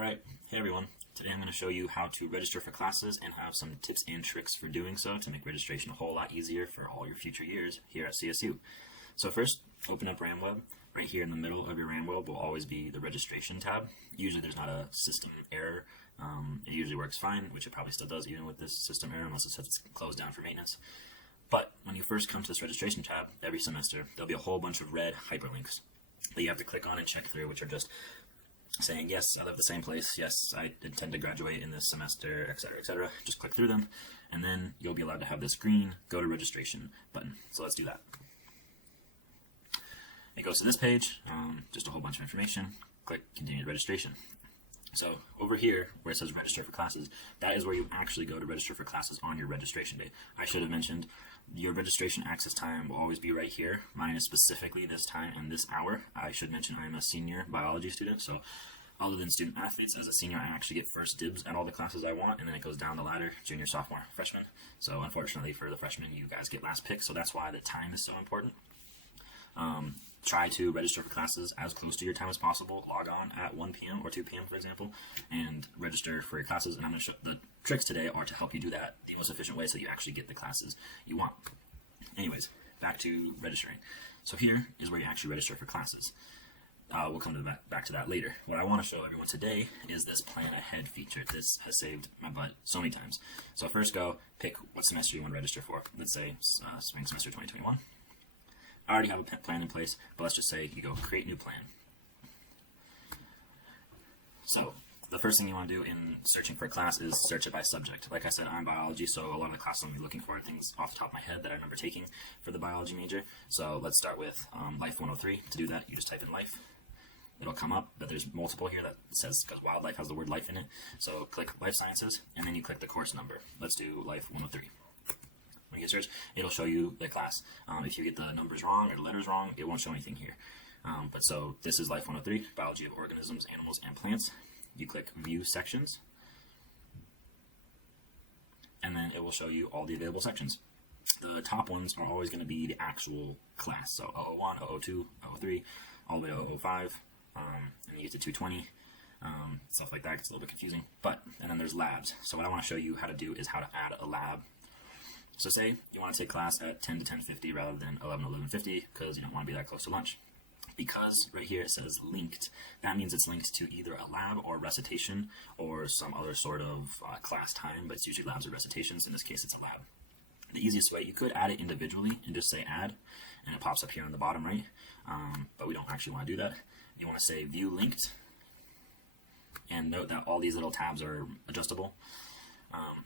Alright, hey everyone. Today I'm going to show you how to register for classes and have some tips and tricks for doing so to make registration a whole lot easier for all your future years here at CSU. So first, open up RamWeb. Right here in the middle of your RamWeb will always be the registration tab. Usually there's not a system error. It usually works fine, which it probably still does even with this system error unless it says it's closed down for maintenance. But when you first come to this registration tab every semester, there'll be a whole bunch of red hyperlinks that you have to click on and check through, which are just saying, yes, I live the same place, yes, I intend to graduate in this semester, etc., etc. Just click through them, and then you'll be allowed to have this green Go to Registration button. So let's do that. It goes to this page, just a whole bunch of information. Click Continue Registration. So over here, where it says Register for Classes, that is where you actually go to register for classes on your registration day. I should have mentioned your registration access time will always be right here. Mine is specifically this time and this hour. I should mention I am a senior biology student, so other than student athletes, as a senior I actually get first dibs at all the classes I want, and then it goes down the ladder, junior, sophomore, freshman. So unfortunately for the freshmen, you guys get last pick, so that's why the time is so important. Try to register for classes as close to your time as possible. Log on at 1 p.m. or 2 p.m. for example, and register for your classes. And I'm going to show the tricks today are to help you do that the most efficient way so you actually get the classes you want. Anyways, back to registering. So here is where you actually register for classes. We'll come to back to that later. What I want to show everyone today is this plan ahead feature. This has saved my butt so many times. So first go pick what semester you want to register for. Let's say spring semester 2021. I already have a plan in place, but let's just say you go create new plan. So the first thing you want to do in searching for a class is search it by subject. Like I said, I'm biology, so a lot of the classes I'm going to be looking for are things off the top of my head that I remember taking for the biology major. So let's start with Life 103. To do that, you just type in life. It'll come up, but there's multiple here that says, because wildlife has the word life in it. So click Life Sciences, and then you click the course number. Let's do Life 103. When you get search, it'll show you the class. If you get the numbers wrong or the letters wrong, it won't show anything here. But so this is Life 103, Biology of Organisms, Animals, and Plants. You click View Sections, and then it will show you all the available sections. The top ones are always going to be the actual class. So 001, 002, 003, all the way to 005, and you get to 220. Stuff like that gets a little bit confusing. And then there's labs. So what I want to show you how to do is how to add a lab. So say you want to take class at 10 to 10:50 rather than 11 to 11:50 because you don't want to be that close to lunch. Because right here it says linked, that means it's linked to either a lab or recitation or some other sort of class time, but it's usually labs or recitations. In this case, it's a lab. The easiest way, you could add it individually and just say add, and it pops up here on the bottom right, but we don't actually want to do that. You want to say view linked, and note that all these little tabs are adjustable.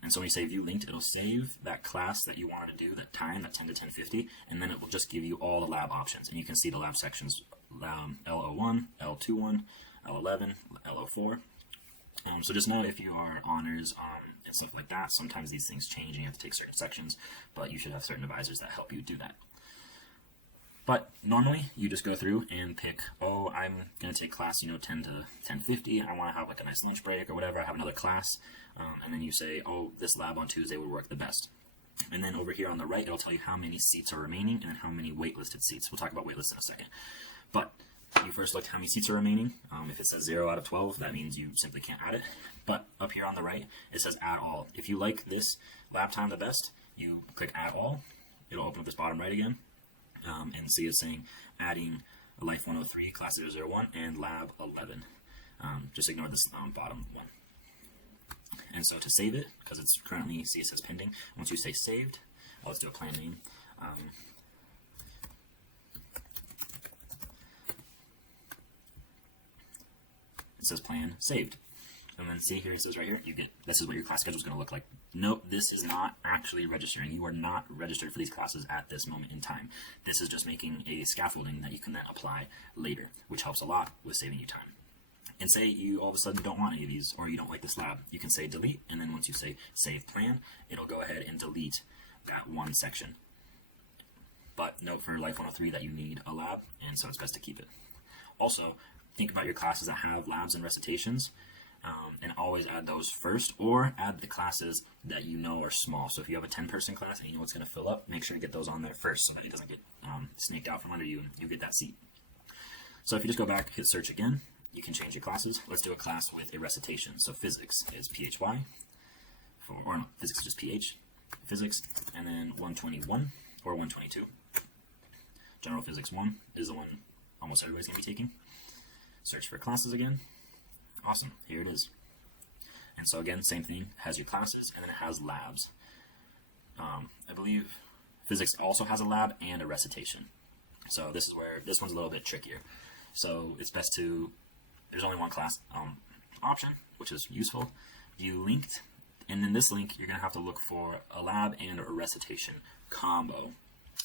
And so when you say view linked, it'll save that class that you wanted to do, that time, that 10 to 10:50, and then it will just give you all the lab options. And you can see the lab sections, L01, L21, L11, L04. So just know if you are honors and stuff like that, sometimes these things change and you have to take certain sections, but you should have certain advisors that help you do that. But normally, you just go through and pick, oh, I'm going to take class, 10 to 10:50. I want to have like a nice lunch break or whatever. I have another class. And then you say, oh, this lab on Tuesday would work the best. And then over here on the right, it'll tell you how many seats are remaining and then how many waitlisted seats. We'll talk about waitlists in a second. But you first look how many seats are remaining. If it says 0 out of 12, that means you simply can't add it. But up here on the right, it says add all. If you like this lab time the best, you click add all. It'll open up this bottom right again. And see it's saying adding Life 103, Class 001, and Lab 11. Just ignore this bottom one. And so to save it, because it's currently CSS pending, once you say saved, let's do a plan name. It says plan saved. And then see here, it says right here, this is what your class schedule is going to look like. Note, this is not actually registering. You are not registered for these classes at this moment in time. This is just making a scaffolding that you can then apply later, which helps a lot with saving you time. And say you all of a sudden don't want any of these, or you don't like this lab, you can say delete, and then once you say save plan, it'll go ahead and delete that one section. But note for Life 103 that you need a lab, and so it's best to keep it. Also, think about your classes that have labs and recitations. And always add those first, or add the classes that you know are small. So if you have a 10-person class and you know it's going to fill up, make sure to get those on there first so that it doesn't get snaked out from under you and you get that seat. So if you just go back, hit search again, you can change your classes. Let's do a class with a recitation. So physics is PHY, or no, physics is just PH, physics, and then 121 or 122. General Physics 1 is the one almost everybody's going to be taking. Search for classes again. Awesome, here it is. And so again, same thing, has your classes, and then it has labs. I believe physics also has a lab and a recitation. So this is where this one's a little bit trickier. So it's best to, there's only one class option, which is useful. You linked, and in this link, you're going to have to look for a lab and a recitation combo.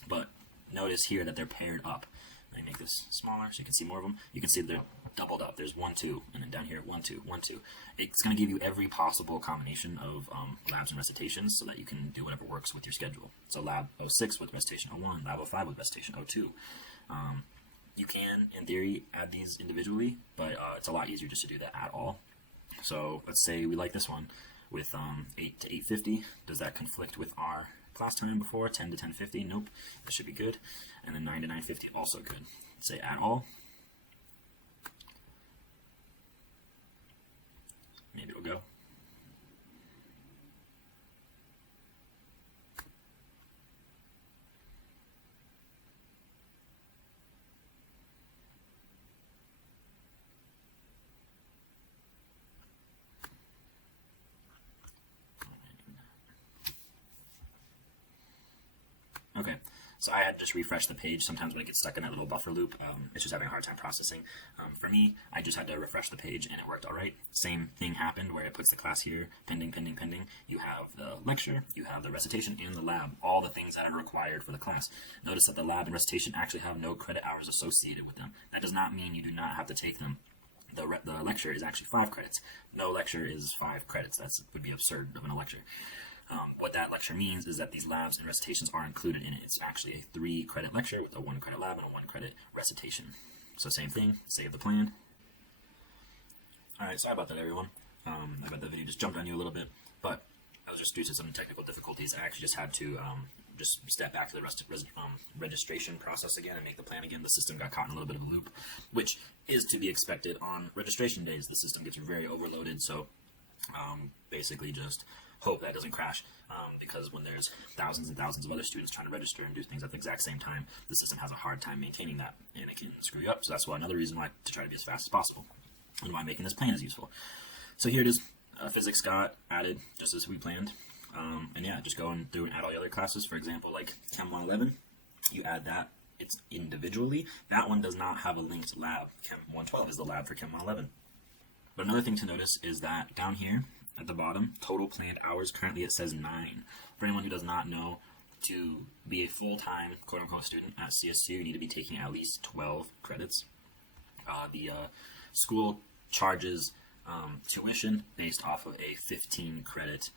But notice here that they're paired up. Let me make this smaller so you can see more of them. You can see they're doubled up. There's 1, 2, and then down here 1, 2, 1, 2. It's going to give you every possible combination of labs and recitations so that you can do whatever works with your schedule. So lab 06 with recitation 01, lab 05 with recitation 02. You can, in theory, add these individually, but it's a lot easier just to do that at all. So let's say we like this one with 8 to 8:50. Does that conflict with our class time before, 10 to 10:50? Nope, that should be good. And then 9 to 9:50, also good. Say add all. Maybe it'll go. Okay, so I had to just refresh the page. Sometimes when it gets stuck in that little buffer loop, it's just having a hard time processing. For me, I just had to refresh the page and it worked all right. Same thing happened where it puts the class here, pending, pending, pending. You have the lecture, you have the recitation, and the lab, all the things that are required for the class. Notice that the lab and recitation actually have no credit hours associated with them. That does not mean you do not have to take them. The lecture is actually 5 credits. No lecture is 5 credits. That would be absurd of a lecture. What that lecture means is that these labs and recitations are included in it. It's actually a 3-credit lecture with a 1-credit lab and a 1-credit recitation. So same thing, save the plan. Alright, sorry about that everyone. I bet the video just jumped on you a little bit, but I was just due to some technical difficulties. I actually just had to just step back to the registration process again and make the plan again. The system got caught in a little bit of a loop, which is to be expected on registration days. The system gets very overloaded, so basically just hope that doesn't crash, because when there's thousands and thousands of other students trying to register and do things at the exact same time, the system has a hard time maintaining that, and it can screw you up. So that's why another reason why to try to be as fast as possible, and why making this plan is useful. So here it is. Physics got added just as we planned, and yeah, just go through and add all the other classes. For example, like Chem 111, you add that. It's individually. That one does not have a linked lab. Chem 112 is the lab for Chem 111. But another thing to notice is that down here at the bottom, total planned hours, currently it says 9. For anyone who does not know, to be a full-time quote-unquote student at CSU, you need to be taking at least 12 credits. The school charges tuition based off of a 15-credit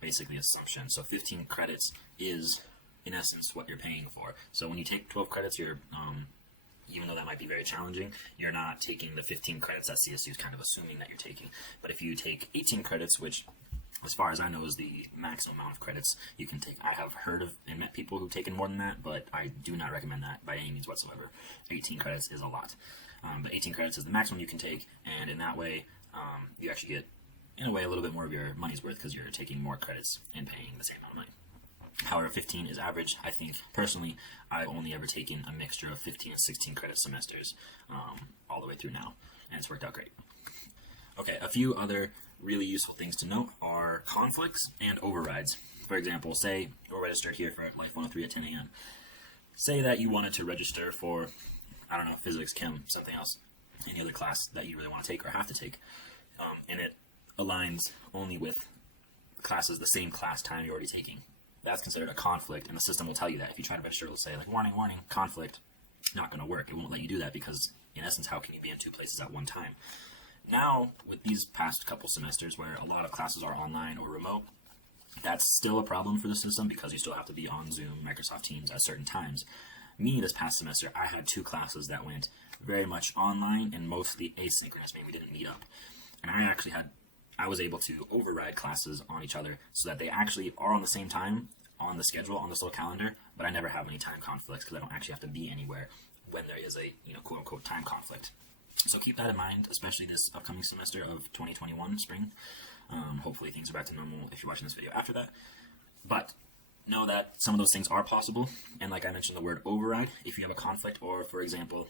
basically assumption. So 15 credits is, in essence, what you're paying for. So when you take 12 credits, you're even though that might be very challenging, you're not taking the 15 credits that CSU is kind of assuming that you're taking. But if you take 18 credits, which as far as I know is the maximum amount of credits you can take. I have heard of and met people who've taken more than that, but I do not recommend that by any means whatsoever. 18 credits is a lot. But 18 credits is the maximum you can take, and in that way, you actually get, in a way, a little bit more of your money's worth because you're taking more credits and paying the same amount of money. However, 15 is average. I think, personally, I've only ever taken a mixture of 15 and 16 credit semesters all the way through now, and it's worked out great. Okay, a few other really useful things to note are conflicts and overrides. For example, say you're registered here for Life 103 at 10 a.m. Say that you wanted to register for, I don't know, physics, chem, something else, any other class that you really want to take or have to take, and it aligns only with classes, the same class time you're already taking. That's considered a conflict, and the system will tell you that. If you try to register, it'll say, like, warning, warning, conflict. Not going to work. It won't let you do that because, in essence, how can you be in 2 places at one time? Now, with these past couple semesters where a lot of classes are online or remote, that's still a problem for the system because you still have to be on Zoom, Microsoft Teams at certain times. Me, this past semester, I had 2 classes that went very much online and mostly asynchronous, meaning we didn't meet up. And I was able to override classes on each other so that they actually are on the same time on the schedule, on this little calendar, but I never have any time conflicts because I don't actually have to be anywhere when there is a, quote-unquote time conflict. So keep that in mind, especially this upcoming semester of 2021 spring. Hopefully things are back to normal if you're watching this video after that. But know that some of those things are possible, and like I mentioned, the word override, if you have a conflict, or for example,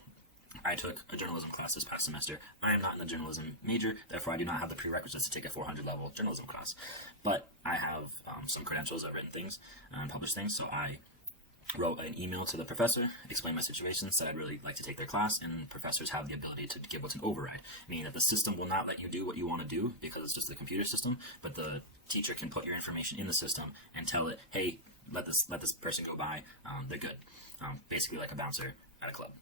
I took a journalism class this past semester. I am not in the journalism major, therefore I do not have the prerequisites to take a 400 level journalism class. But I have some credentials. I've written things, published things, so I wrote an email to the professor, explained my situation, said I'd really like to take their class, and professors have the ability to give what's an override, meaning that the system will not let you do what you want to do because it's just the computer system, but the teacher can put your information in the system and tell it, hey, let this person go by, they're good. Basically like a bouncer at a club,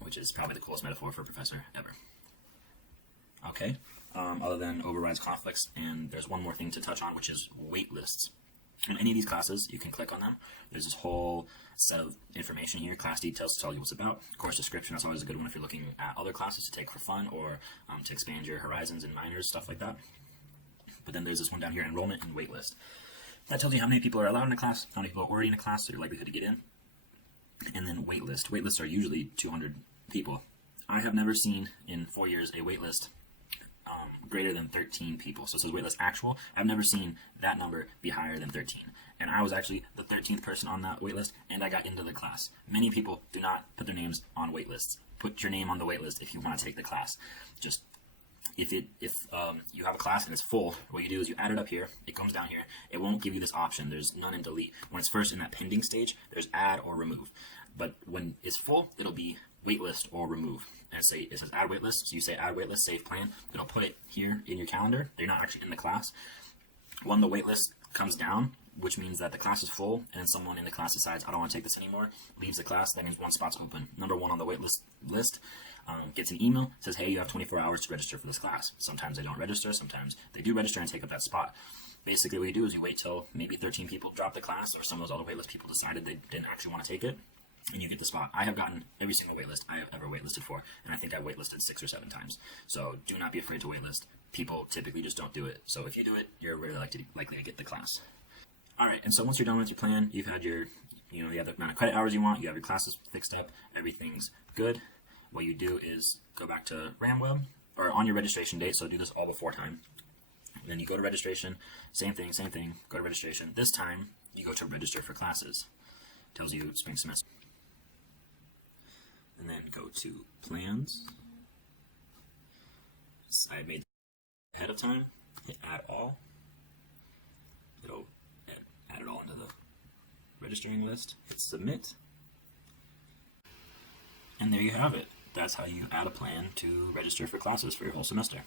which is probably the coolest metaphor for a professor ever. Okay, other than overrides, conflicts, and there's one more thing to touch on, which is wait lists. In any of these classes, you can click on them. There's this whole set of information here, class details to tell you what's about. Course description, that's always a good one if you're looking at other classes to take for fun, or to expand your horizons and minors, stuff like that. But then there's this one down here, enrollment and wait list. That tells you how many people are allowed in a class, how many people are already in a class, so your likelihood to get in. And then wait list. Wait lists are usually 200 people. I have never seen in 4 years a wait list greater than 13 people. So it says waitlist actual. I've never seen that number be higher than 13. And I was actually the 13th person on that waitlist, and I got into the class. Many people do not put their names on waitlists. Put your name on the waitlist if you want to take the class. Just if you have a class and it's full, what you do is you add it up here, it comes down here, it won't give you this option, there's none in delete. When it's first in that pending stage, there's add or remove. But when it's full, it'll be waitlist or remove. And it says add waitlist, so you say add waitlist, save plan, it'll put it here in your calendar. They're not actually in the class. When the waitlist comes down, which means that the class is full, and then someone in the class decides, I don't want to take this anymore, leaves the class, that means one spot's open. Number one on the waitlist list gets an email, says, hey, you have 24 hours to register for this class. Sometimes they don't register, sometimes they do register and take up that spot. Basically what you do is you wait till maybe 13 people drop the class, or some of those other waitlist people decided they didn't actually want to take it, and you get the spot. I have gotten every single waitlist I have ever waitlisted for, and I think I've waitlisted 6 or 7 times. So do not be afraid to waitlist. People typically just don't do it. So if you do it, you're really likely to get the class. Alright, and so once you're done with your plan, you've had your, you have the amount of credit hours you want, you have your classes fixed up, everything's good. What you do is go back to RamWeb, or on your registration date, so do this all before time. And then you go to registration, same thing, go to registration. This time, you go to register for classes. Tells you spring semester. And then go to plans. I made ahead of time, hit add all. It'll add it all into the registering list, hit submit. And there you have it. That's how you add a plan to register for classes for your whole semester.